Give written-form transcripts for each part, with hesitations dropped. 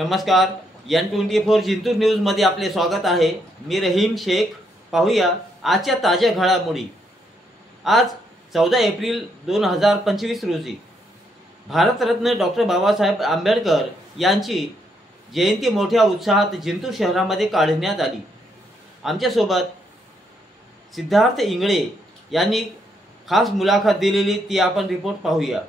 नमस्कार, N24 Jintur news मध्ये आपले स्वागत आहे। मी रहीम शेख। पाहूया आजच्या ताज्या घडामोडी। आज 14 एप्रिल 2025 रोजी भारतरत्न डॉक्टर बाबासाहेब आंबेडकर यांची जयंती मोठ्या उत्साहात जिंतूर शहरामध्ये काढण्यात आली। आमच्या सोबत सिद्धार्थ इंगळे यांनी खास मुलाखत दिलेली ती आपण रिपोर्ट पाहूया।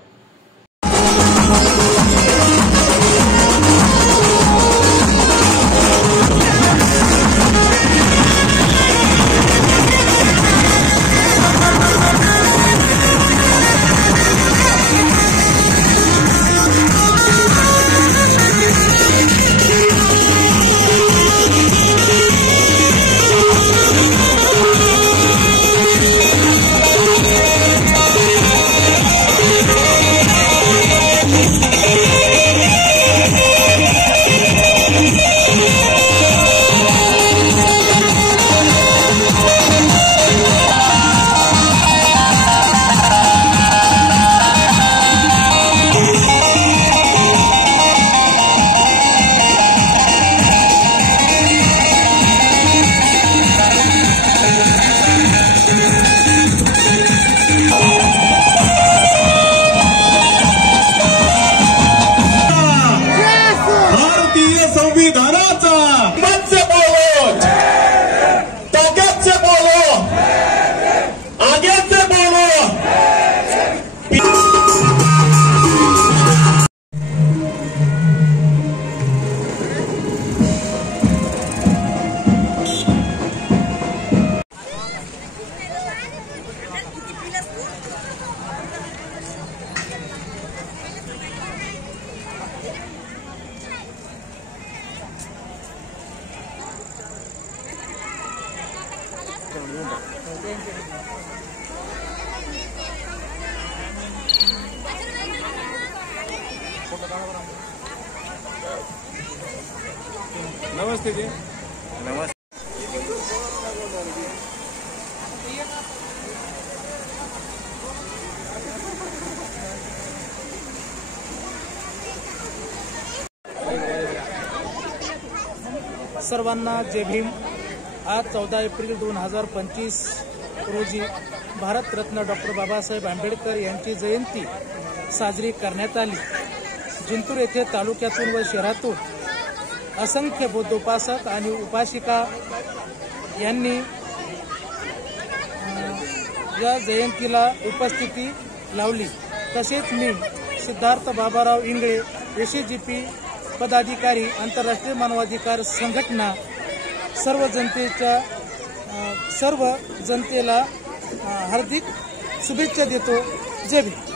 नमस्ते जी। नमस्ते। सर्वांना जय भीम। आज 14 एप्रिल 2025 रोजी भारतरत्न डॉक्टर बाबासाहेब आंबेडकर यांची जयंती साजरी करण्यात आली। जिंतूर येथे तालुक्यातून व शहरातून असंख्य बौद्धोपासक आणि उपासिका यांनी या जयंतीला उपस्थिती लावली। तसेच मी सिद्धार्थ बाबाराव इंगळे ACGP पदाधिकारी आंतरराष्ट्रीय मानवाधिकार संघटना सर्व जनतेला हार्दिक शुभेच्छा देतो। जय भीम।